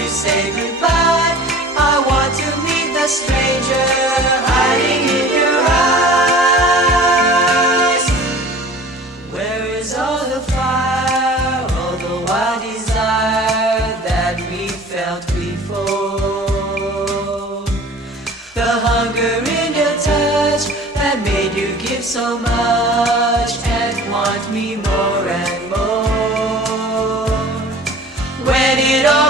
to say goodbye. I want to meet the stranger hiding in your eyes. Where is all the fire, all the wild desire that we felt before? The hunger in your touch that made you give so much and want me more and more. When it all